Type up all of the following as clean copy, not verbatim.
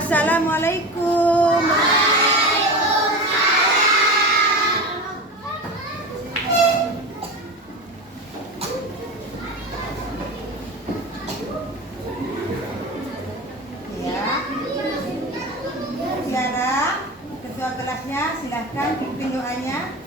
Assalamualaikum. Ya. Sekarang ketua kelasnya silahkan pimpin doanya.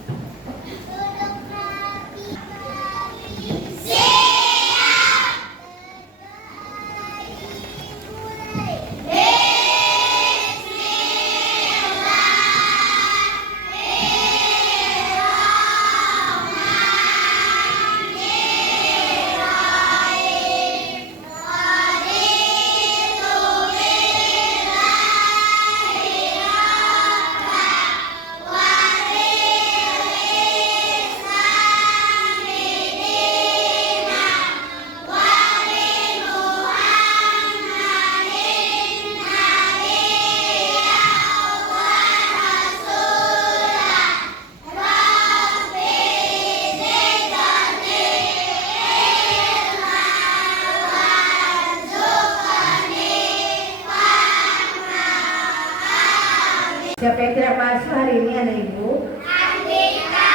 Siapa yang tidak masuk hari ini anak ibu? Andika.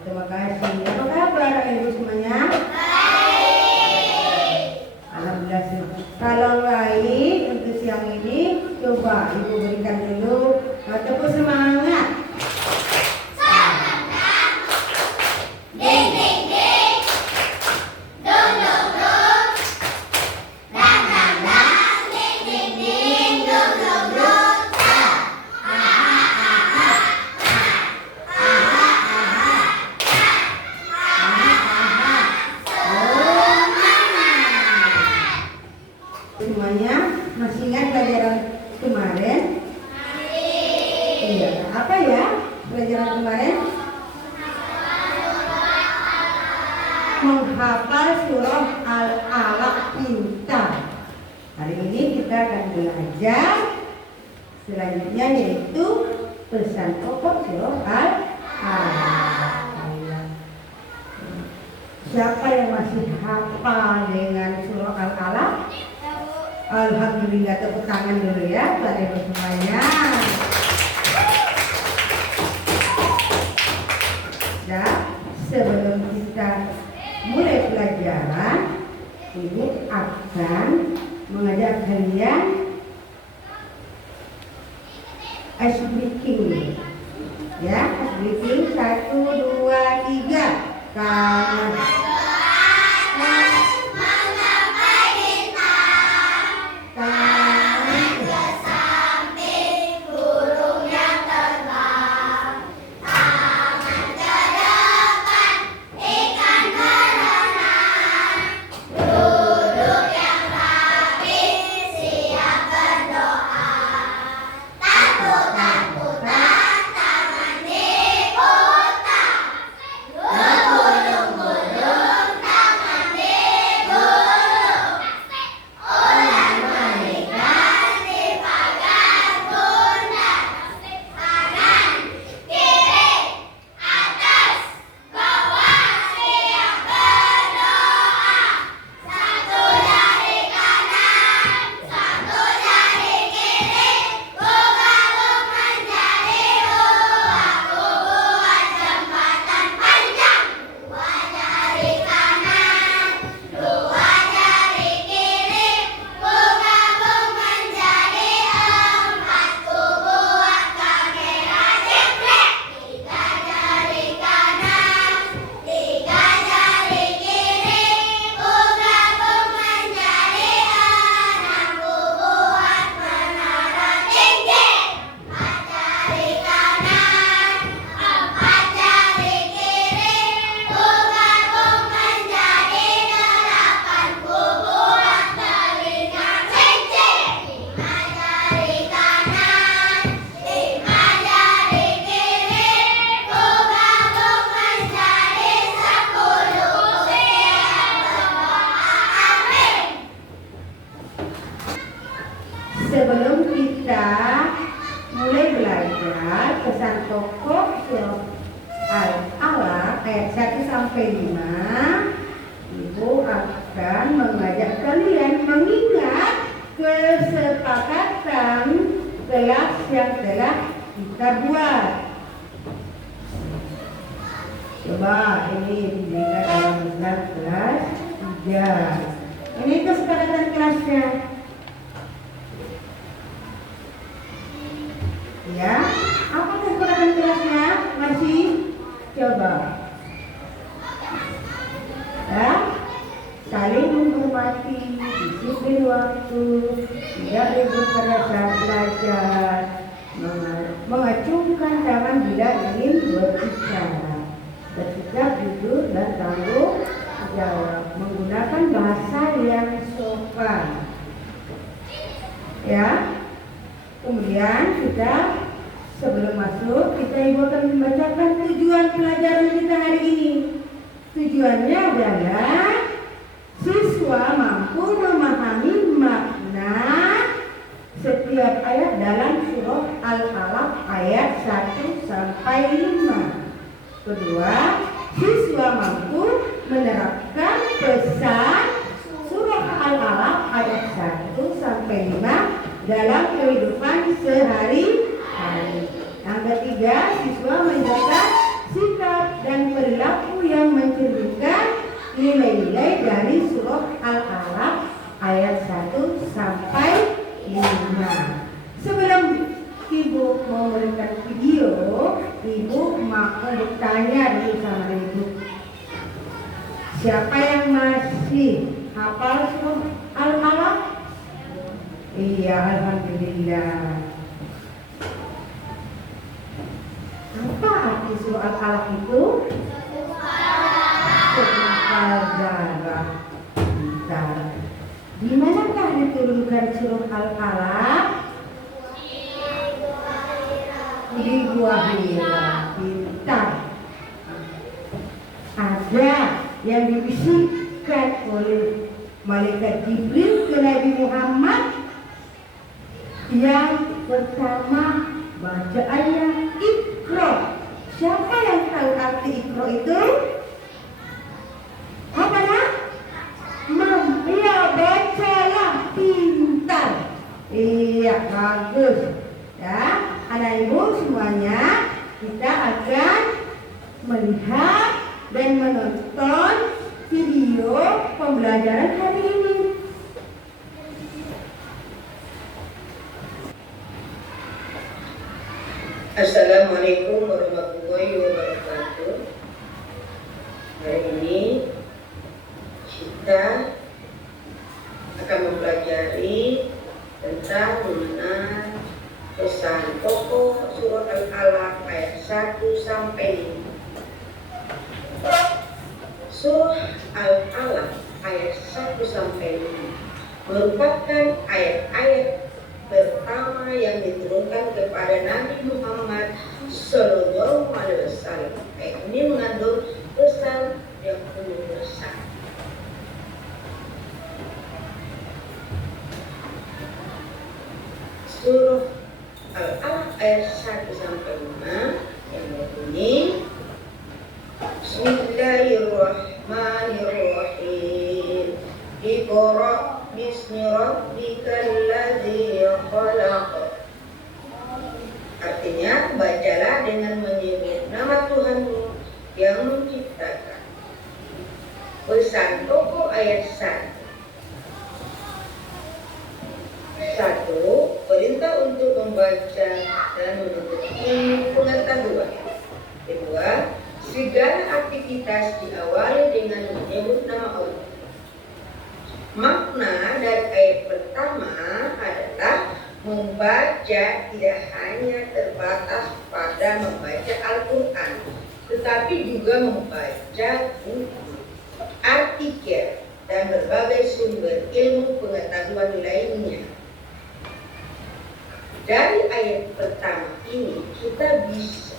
Terima kasih. Apa kabar anak ibu semuanya? Baik. Alhamdulillah sih. Kalau baik untuk siang ini, coba ibu berikan dulu tepuk semangat. Semuanya masih ingat pelajaran kemarin? Iya. Apa ya pelajaran kemarin? Menghafal surah Al-Alaq pintar. Hari ini kita akan belajar selanjutnya yaitu pesan pokok surah Al-Alaq. Siapa yang masih hafal dengan surah Al-Alaq? Alhamdulillah, tepuk tangan dulu ya buat ibu semuanya. Dan sebelum kita mulai pelajaran, ibu akan mengajak kalian ice breaking, ya, ice breaking 1, 2, 3. Kamu sebelum kita mulai belajar pesan pokok surah Al-Alaq ayat 1 sampai 5, Ibu akan mengajak kalian mengingat kesepakatan kelas yang telah kita buat. Coba ini diberikan dalam kelas 3. Ini kesepakatan kelasnya. Ya, apa kesepakatan kelasnya? Masih coba. Ya, saling menghormati, disiplin waktu, tidak ribut pada saat belajar, mengacungkan tangan bila ingin berbicara, bersikap jujur dan tanggung jawab, menggunakan bahasa yang sopan. Ya, kemudian kita sebelum masuk kita ibu akan membacakan tujuan pelajaran kita hari ini. Tujuannya adalah siswa mampu memahami makna setiap ayat dalam surah Al-Alaq ayat 1 sampai 5. Kedua, siswa mampu menerapkan pesan surah Al-Alaq ayat 1 sampai 5 dalam kehidupan sehari-hari. Yang ketiga, siswa menjaga sikap dan perilaku yang mencerminkan nilai-nilai dari surah Al-Alaq ayat 1 sampai 5. Sebelum ibu memberikan video, ibu mau bertanya dulu sama ibu. Siapa yang masih hafal surah Al-Alaq? Iya, alhamdulillah. Apa arti surah Al-Alaq itu? Pengepal darah. Bentar. Di manakah diturunkan surah Al-Alaq? Di Gua Hira. Pintar. Ada yang dibisikkan oleh malaikat Jibril ke Nabi Muhammad. Yang pertama, baca ayat Iqra. Siapa yang tahu arti Iqra itu? Apa nak? Iya, bacalah, pintar. Iya, bagus. Ya, anak ibu semuanya, kita akan melihat dan menonton video pembelajaran hari ini. Assalamualaikum warahmatullahi wabarakatuh. Hari ini kita akan mempelajari tentang mengenai pesan pokok surat Al-Alaq ayat 1 sampai 5. Surah Al-Alaq ayat 1 sampai 5 merupakan ayat-ayat pertama yang diturunkan kepada Nabi Muhammad Sallallahu Alaihi Wasallam. Ayat ini mengandung pesan yang universal. Surah Al-Alaq ayat 1 sampai 5 yang berbunyi Bismillahirrahmanirrahim. Iqra bismi rabbikal ladzi khalaq. Artinya, bacalah dengan menyebut nama Tuhanmu yang menciptakan. Pesan pokok ayat 1. 1. Perintah untuk membaca dan menuntut ilmu pengetahuan. 2. Segala aktivitas diawali dengan menyebut nama Allah. Makna dari ayat pertama adalah membaca tidak hanya terbatas pada membaca Al-Quran, tetapi juga membaca buku, artikel, dan berbagai sumber ilmu pengetahuan lainnya. Dari ayat pertama ini kita bisa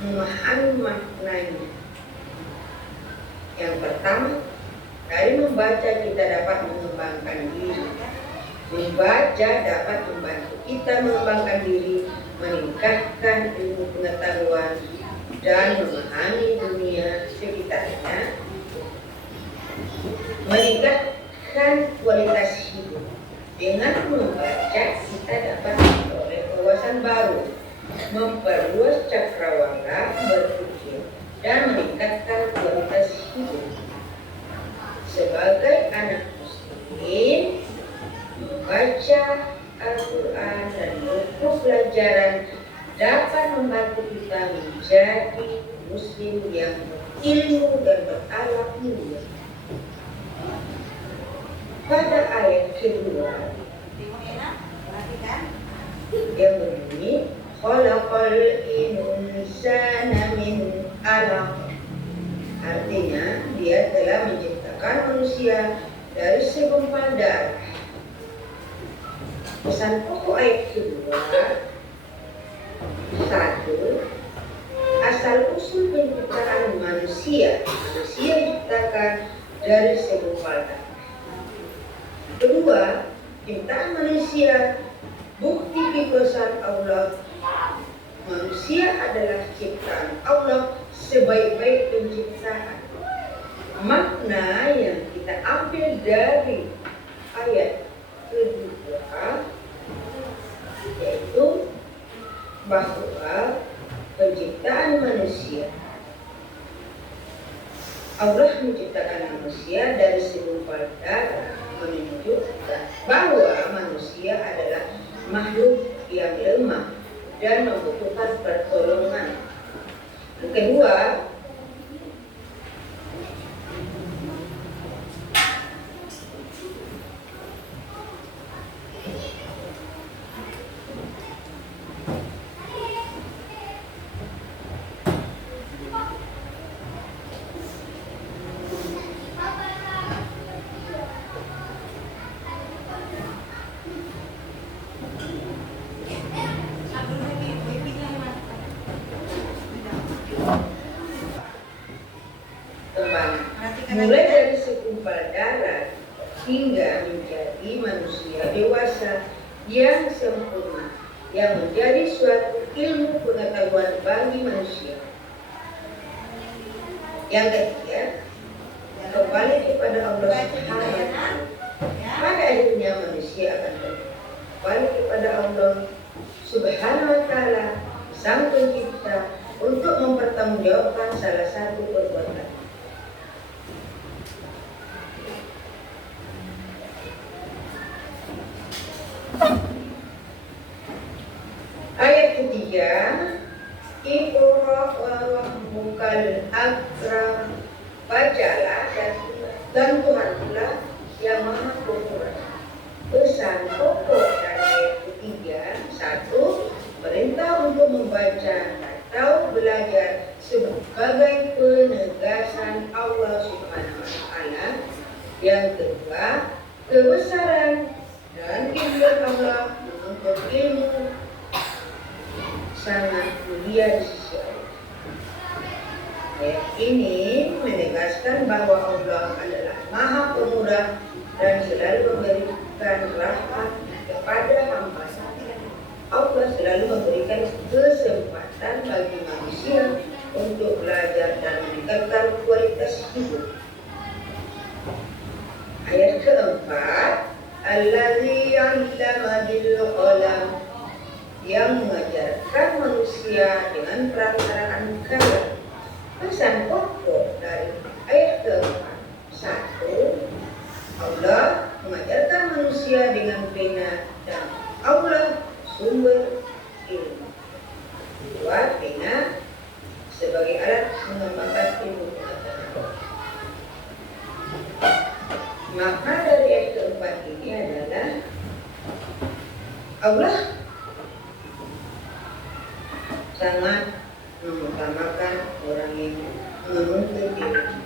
memahami maknanya. Yang pertama, dari membaca kita dapat mengembangkan diri. Membaca dapat membantu kita mengembangkan diri, meningkatkan ilmu pengetahuan, dan memahami dunia sekitarnya. Meningkatkan meningkatkan kualitas hidup. Dengan membaca kita dapat memperoleh wawasan baru, memperluas cakrawala berpikir, dan meningkatkan kualitas hidup. Sebagai anak muslim, membaca Al-Quran dan buku pelajaran dapat membantu kita menjadi muslim yang berilmu dan berakhlak mulia. Pada ayat kedua yang berbunyi khalaqal insana min 'alaq, artinya dia telah menciptakan manusia dari segumpal darah. Pesan pokok ayat kedua, satu, asal usul penciptaan manusia diciptakan dari segumpal darah. Kedua, ciptaan manusia bukti kekuasaan Allah. Manusia adalah ciptaan Allah sebaik-baik penciptaan. Makna yang kita ambil dari ayat kedua yaitu bahwa penciptaan manusia, Allah menciptakan manusia dari segumpal darah, menunjukkan bahwa manusia adalah makhluk yang lemah dan membutuhkan pertolongan. Yang kedua, mulai dari segumpal darah hingga menjadi manusia dewasa yang sempurna, yang menjadi suatu ilmu pengetahuan bagi manusia. Yang ketiga, kembali kepada Allah Subhanahu wa Ta'ala. Pada akhirnya manusia akan kembali kepada Allah Subhanahu wa Ta'ala, Sang Pencipta, untuk mempertanggungjawabkan salah satu perbuatan. Ayat ketiga, Iqra wa rabbukal akram, bacalah dan Tuhanlah yang maha pemurah. Pesan pokok dari ayat ketiga, satu, perintah untuk membaca atau belajar sebagai penegasan Allah Subhanahu wa Ta'ala. Yang kedua, kebesaran dan kemuliaan Allah menuntut ilmu sangat mulia di sisi Allah. Ayat ini menegaskan bahwa Allah adalah Maha Pemurah dan selalu memberikan rahmat kepada hamba. Allah selalu memberikan kesempatan bagi manusia untuk belajar dan meningkatkan kualitas hidup. Ayat keempat, Allazi 'allama bil qalam, yang mengajarkan manusia dengan perantaraan kalam. Pesan pokok dari ayat keempat, satu, Allah mengajarkan manusia dengan pena dan Allah sumber ilmu. Dua, pena sebagai alat mengembangkan ilmu pengetahuan. Makna dari ayat keempat ini adalah Allah sangat mengutamakan orang yang menuntut ilmu.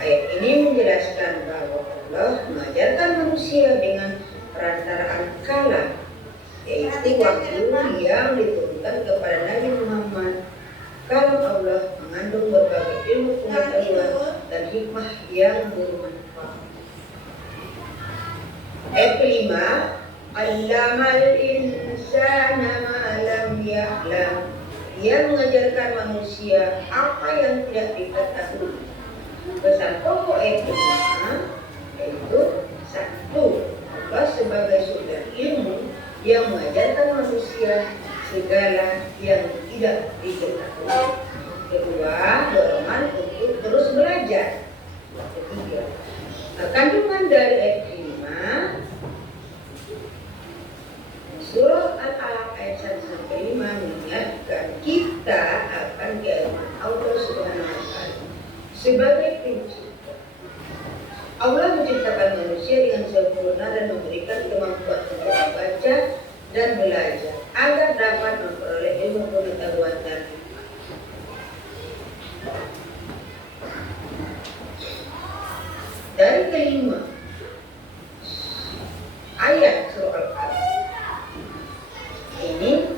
Ayat ini menjelaskan bahwa Allah mengajarkan manusia dengan perantaraan kalam, yaitu wahyu yang diturunkan kepada Nabi Muhammad. Kalam Allah mengandung berbagai ilmu pengetahuan dan hikmah yang bermanfaat. Ayat kelima, Allamal insana ma lam ya'lam, yang mengajarkan manusia apa yang tidak diketahui. Pesan pokok ayat kelima yaitu Kandungan dari ayat 5 surah Al-Alaq ayat 1-5 mengingatkan kita akan keilmuan Allah Subhanahu wa Ta'ala sebagai pencipta. Allah menciptakan manusia dengan sempurna dan memberikan kemampuan untuk membaca dan belajar agar dapat memperoleh ilmu pengetahuan tadi. Dari kelima ayat surah Al-Alaq ini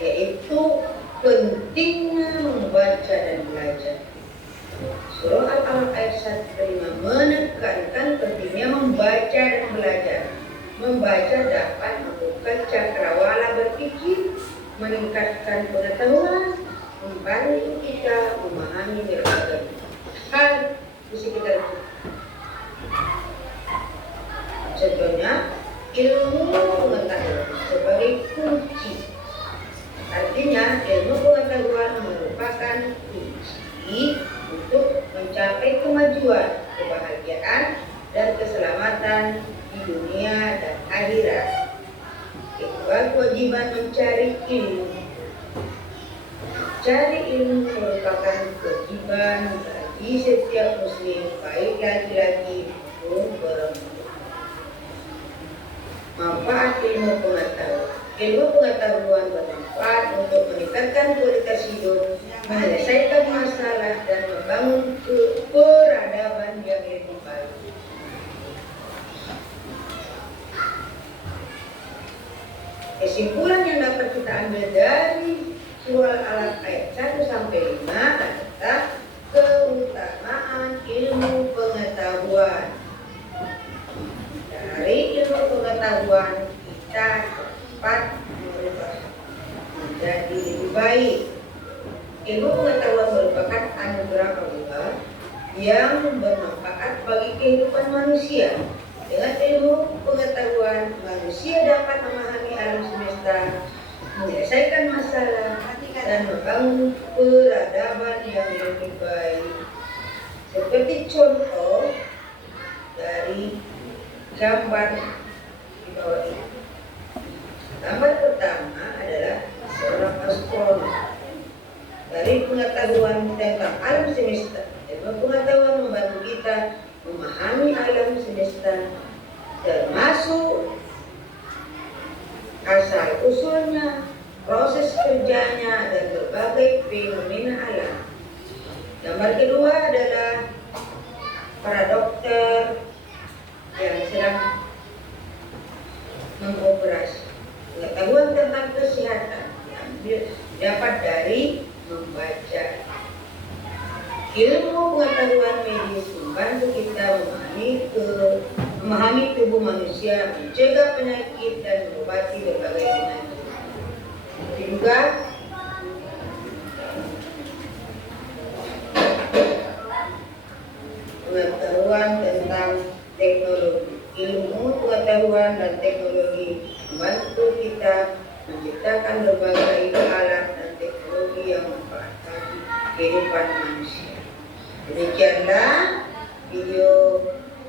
yaitu pentingnya membaca dan belajar. Surah Al-Alaq ayat 1-5 menekankan pentingnya membaca dan belajar. Membaca dapat membuka cakrawala berpikir, meningkatkan pengetahuan, membantu kita memahami berbagai hal di sekitar kita. Contohnya, ilmu pengetahuan sebagai kunci. Artinya, ilmu pengetahuan merupakan kunci untuk mencapai kemajuan, kebahagiaan, dan keselamatan di dunia dan akhirat. Kedua, kewajiban mencari ilmu. Mencari ilmu merupakan kewajiban bagi setiap muslim, baik laki-laki maupun perempuan. Manfaat ilmu pengetahuan. Ilmu pengetahuan bermanfaat untuk meningkatkan kualitas hidup, menyelesaikan masalah, dan membangun peradaban yang lebih baik. Kesimpulan yang dapat kita ambil dari surah Al-Alaq ayat 1-5 adalah keutamaan ilmu pengetahuan. Dari ilmu pengetahuan kita dapat merubah menjadi lebih baik. Ilmu pengetahuan merupakan anugerah Allah yang bermanfaat bagi kehidupan manusia. Dengan ilmu pengetahuan, manusia dapat memahami alam semesta, menyelesaikan masalah, dan membangun peradaban yang lebih baik. Seperti contoh dari gambar di bawah ini. Gambar pertama adalah seorang astronom. Dari pengetahuan tentang alam semesta, ilmu pengetahuan membantu kita memahami alam semesta, termasuk asal usulnya, proses kerjanya, dan berbagai fenomena alam. Gambar kedua adalah para dokter yang sedang mengoperasi. Pengetahuan tentang kesehatan dapat dari membaca. Ilmu pengetahuan medis membantu kita memahami tubuh manusia, mencegah penyakit, dan mengobati berbagai penyakit. Juga pengetahuan tentang teknologi. Ilmu pengetahuan dan teknologi membantu kita menciptakan berbagai alat dan teknologi yang memperbaiki kehidupan manusia. Demikianlah video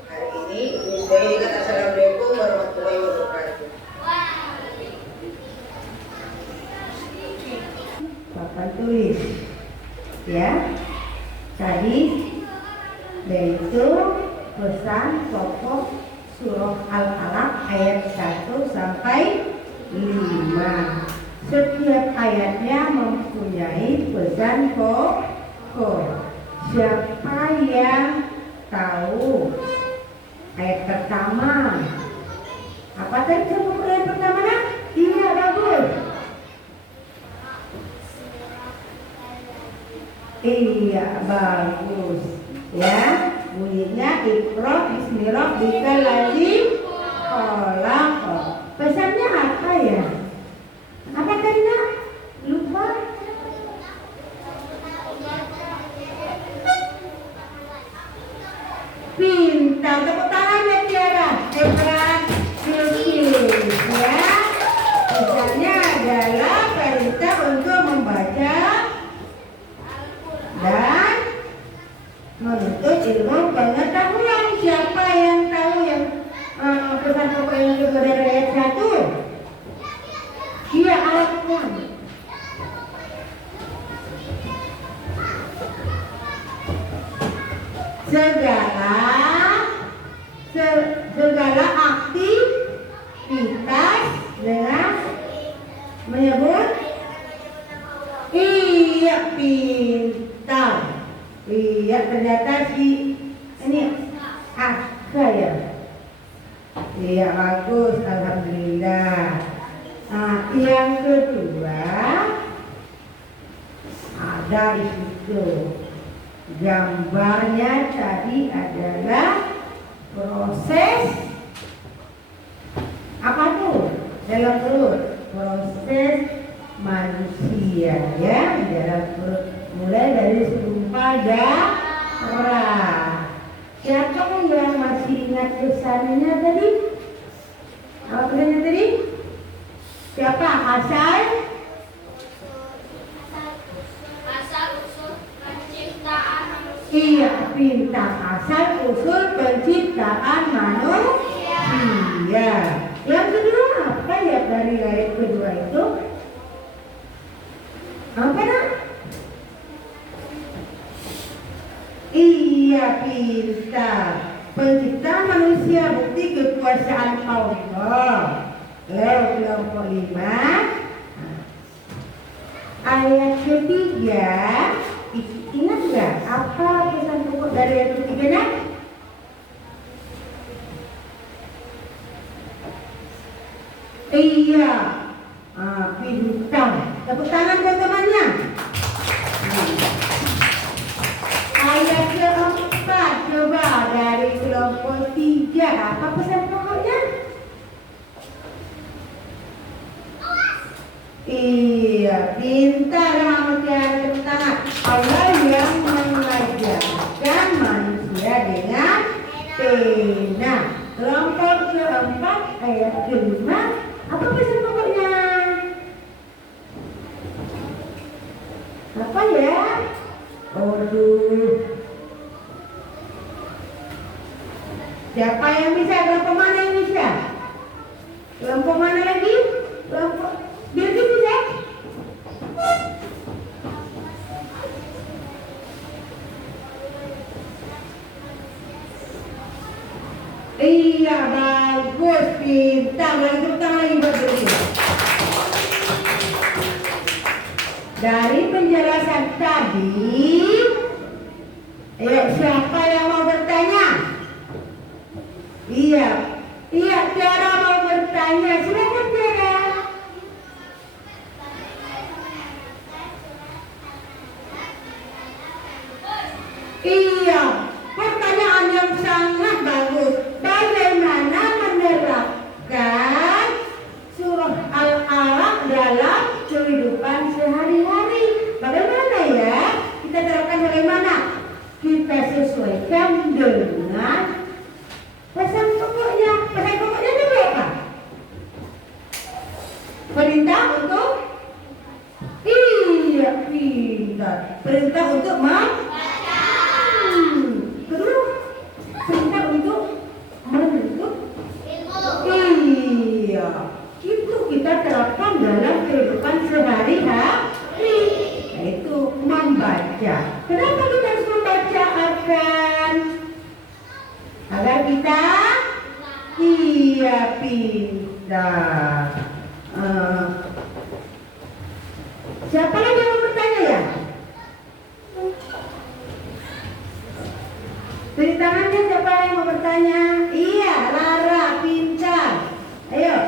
hari ini. Saya dengan Assalamualaikum warahmatullahi wabarakatuh. Papan tulis, ya. Tadi yaitu pesan pokok surah Al-Alaq ayat 1-5. Setiap ayatnya mempunyai pesan pokok. Siapa yang tahu ayat pertama? Apa tadi sebut ayat pertama? Iya, bagus. Iya, bagus. Ya, bunyinya Iqra bismi rabbikal ladzi khalaq. Pesannya apa ya? Apa tadi, Nak? Lupa. Pintar, tepuk tangan ya Tiara. Hebat, pilih ya. Pesannya adalah perintah untuk membaca dan menuntut ilmu pengetahuan. Siapa yang ya? Iya, bagus, alhamdulillah. Nah, yang kedua ada di situ. Gambarnya tadi adalah proses apa tuh? Dalam perut. Proses manusia ya, di dalam perut. Mulai dari sumpah darah. Siapa yang masih ingat pesannya tadi? Apa pesannya tadi? Siapa? Asal usul penciptaan manusia. Iya, bintang asal usul penciptaan manusia. Yang kedua apa ya dari ayat kedua itu? Apa nak? Iya, pintar. Pencipta manusia, bukti kekuasaan Allah. Kelompok 5. Ayat ketiga, ingat nggak apa pesan pokok dari ayat ketiga nak? Iya, pintar. Tepuk tangan buat temannya. Ayat keempat, coba dari kelompok 3, apa pesan pokoknya? Iya, pintar manusia. Tepuk tangan. Allah yang mengajarkan manusia dengan pena. Kelompok keempat, ayat kelima, apa pesan pokoknya? Apa ya? Aduh. Siapa yang bisa? Kelompok mana yang bisa? Kelompok mana lagi? Kelompok Bilgi bisa? Iya, bagus, pintar. Lagi tepuk tangan lagi buat Bilgi. Dari penjelasan tadi, siapa yang mau bertanya? Iya, Tiara mau bertanya. Silakan Tiara. Iya, pertanyaan yang sangat bagus. Bagaimana menerapkan surah Al-Alaq dalam kehidupan sehari-hari? Bagaimana ya? Kita terapkan bagaimana? Kita sesuaikan dengan pesan pokoknya. Pesan pokoknya itu apa? Perintah untuk pintar. Perintah untuk kedua, perintah untuk menuntut ilmu. Iya, itu kita terapkan dalam kehidupan sehari-hari, yaitu membaca. Kenapa kita harus membaca? Agar kita pintar. Siapa lagi yang mau bertanya ya? Beri tangannya siapa yang mau bertanya? Iya, Lara, pintar. Ayo.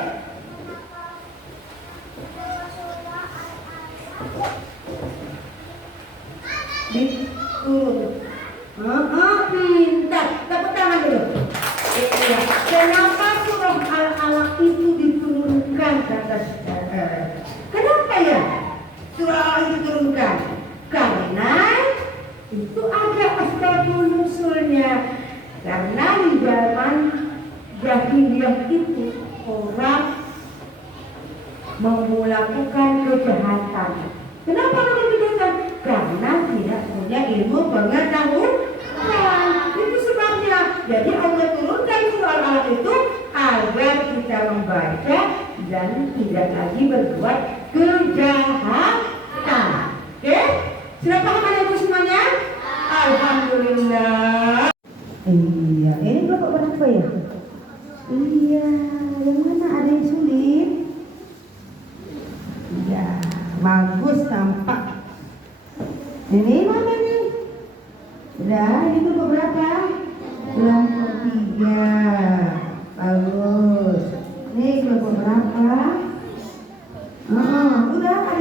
Diturun. Pintar. Tepuk tangan dulu. Iya. Kenapa surah Al-Alaq itu diturunkan kata saudara? Kenapa ya surah Al-Alaq diturunkan? Karena itu ada asbabun nusulnya. Karena di zaman jahiliyah itu orang mau melakukan kejahatan. Kenapa melakukan kejahatan? Karena tidak punya ilmu pengetahuan. Itu sebabnya. Jadi Allah turunkan surah Al-Alaq itu agar kita membaca dan tidak lagi berbuat kejahatan. Oke? Sudah paham Ibu semuanya? Alhamdulillah. Iya, ini kelompok berapa ya? Iya, yang mana ada yang sulit? Iya, bagus tampak. Ini mana nih? Udah, ini kelompok berapa? Kelompok 3.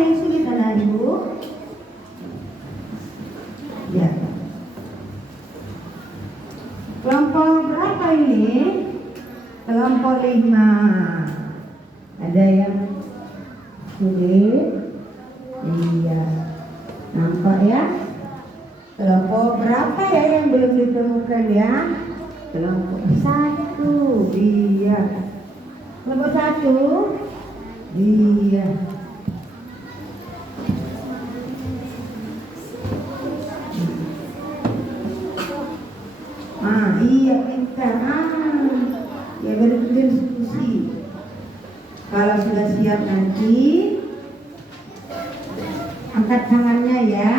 yang sulit anak ibu? Ya. Kelompok berapa ini? Kelompok 5. Ada yang sulit? Iya. Nampak ya? Kelompok berapa ya yang belum ditemukan ya? Kelompok 1. Iya. Kelompok 1. Iya. Iya pintar. Ya berdiskusi. Kalau sudah siap nanti angkat tangannya ya.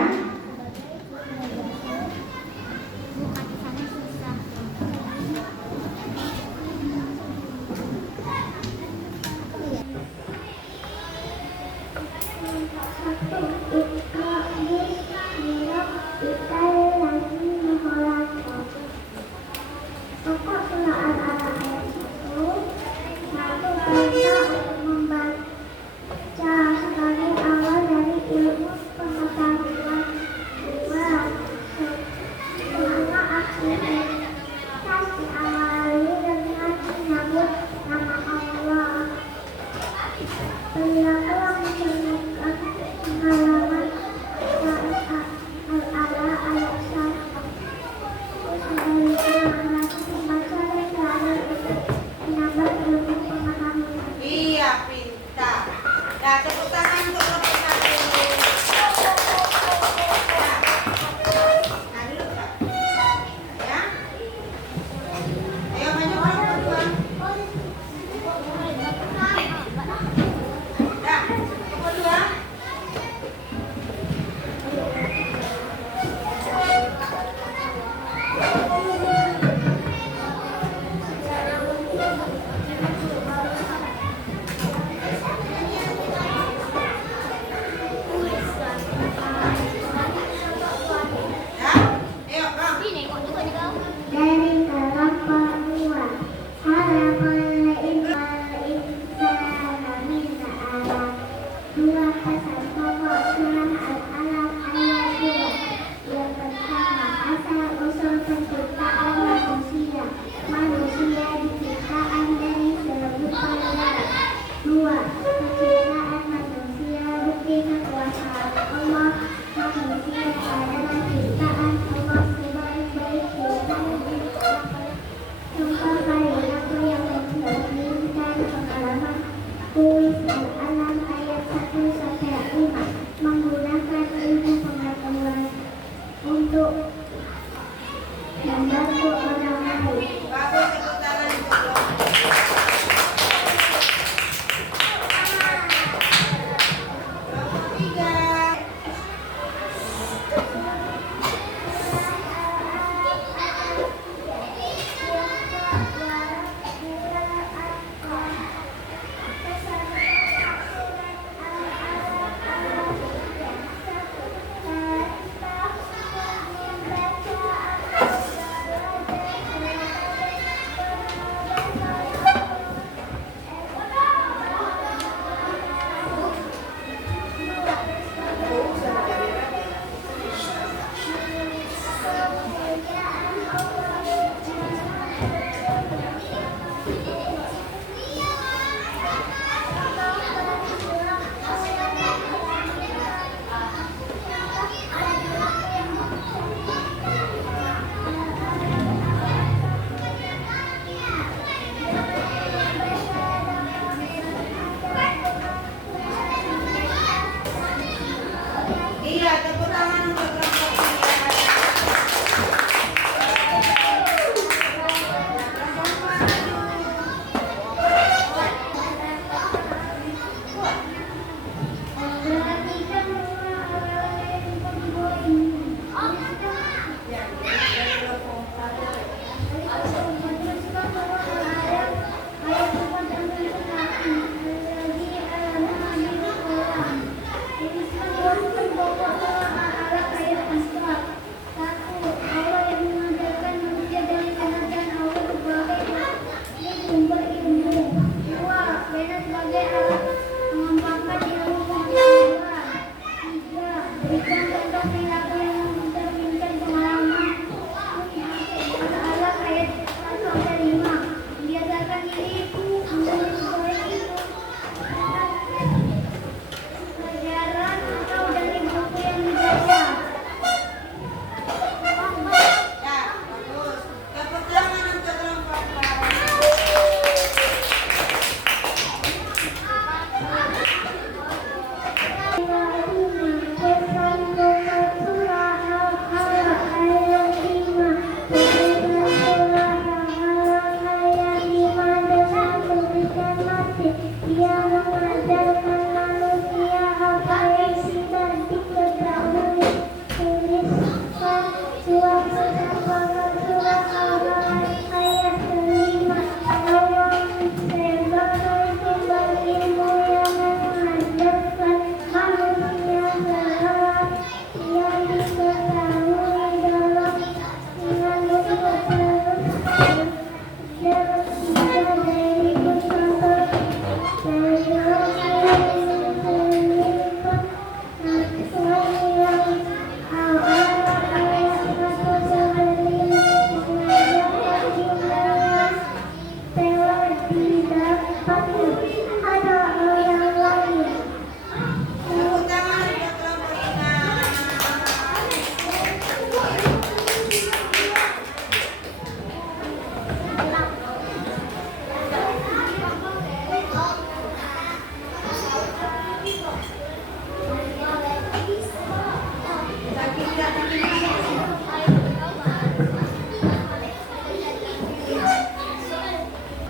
Sebagai alat mengembangkan ilmu pengetahuan.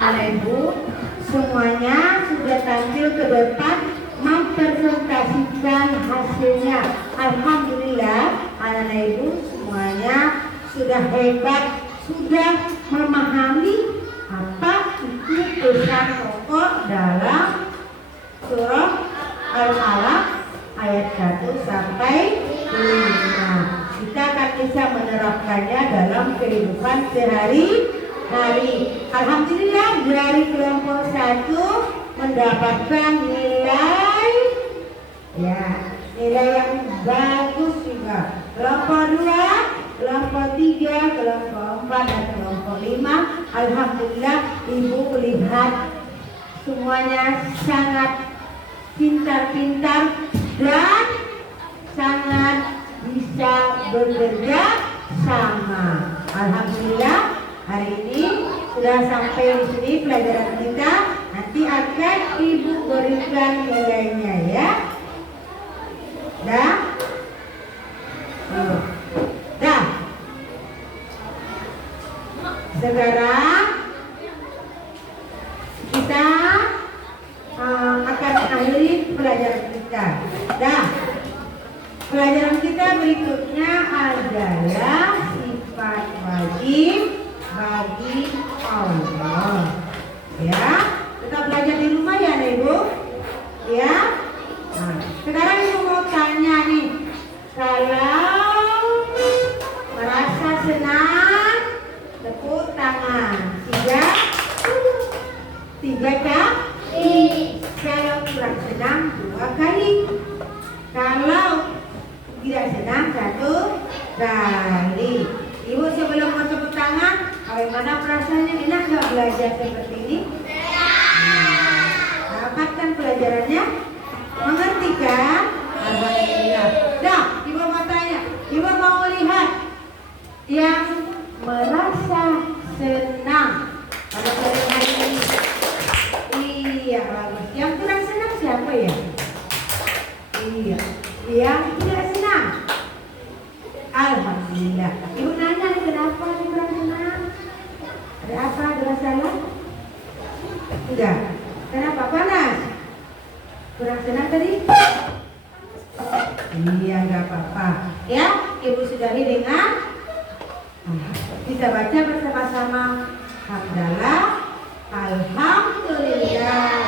anak ibu semuanya sudah tampil ke depan mempresentasikan hasilnya. Alhamdulillah anak ibu semuanya sudah hebat, sudah memahami apa itu pesan pokok dalam surah Al-Alaq ayat 1 sampai 5. Kita akan bisa menerapkannya dalam kehidupan sehari-hari. Alhamdulillah dari kelompok 1 mendapatkan nilai yang bagus juga. Kelompok 2, kelompok 3, kelompok 4 dan kelompok 5. Alhamdulillah ibu melihat semuanya sangat pintar-pintar dan sangat bisa bekerja sama. Alhamdulillah hari ini sudah sampai di sini pelajaran kita. Nanti akan ibu berikan nilainya ya. Dah. Sekarang kita akan mengakhiri pelajaran kita. Pelajaran kita berikutnya adalah sifat wajib bagi Allah. Ya, kita belajar di rumah ya, Ibu. Ya. Nah, sekarang ibu mau tanya nih, kalau merasa senang tepuk tangan. 3 kali. Kalau kurang senang 2 kali. Kalau tidak senang 1 kali. Ibu sebelum mau tepuk tangan, bagaimana perasaannya? Enak nggak belajar seperti ini? Dapatkan pelajarannya? Mengerti kan? Alhamdulillah. Dah, ibu mau tanya, ibu mau lihat yang merasa senang pada pelajaran hari ini. Iya, bagus. Yang kurang senang siapa ya? Iya, yang tidak senang. Alhamdulillah. Ibu nanya nih, kenapa nih kurang senang? Ada apa? Ada masalah? Enggak. Kenapa panas? Kurang senang tadi? Iya, enggak apa-apa. Ya, ibu sudahi dengan kita baca bersama-sama. Hamdalah, alhamdulillah.